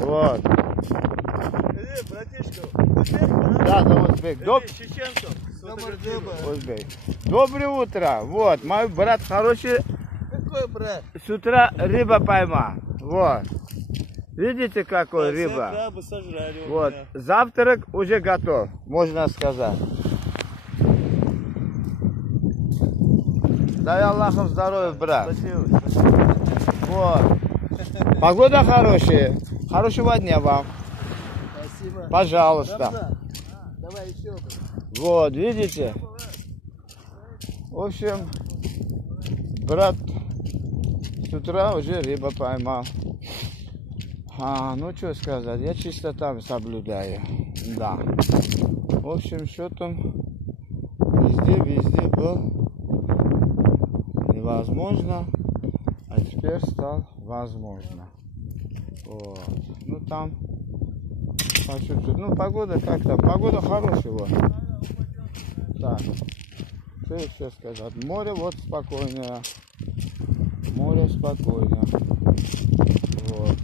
Вот. Братишка, узбек? Да, да, узбек. Чеченцев. Узбек. Доброе утро. Вот, мой брат хороший. Какой брат? С утра рыба поймал. Вот. Видите, какой Все рыба? крабы сожрали у Вот. меня. Завтрак уже готов, можно сказать. Дай Аллаху здоровья, брат. Спасибо, спасибо. Вот. Погода хорошая. Хорошего дня вам. Спасибо. Пожалуйста. Рамзан, давай еще. Вот, видите? В общем, брат с утра уже рыба поймал. Ну что сказать, я чисто там соблюдаю. Да. В общем, что там везде был невозможно, а теперь стал возможно. Вот. Ну там по чуть-чуть. Ну погода как там? Погода хорошая вот. Так. Что еще сказать? Море вот спокойное. Море спокойно. Вот.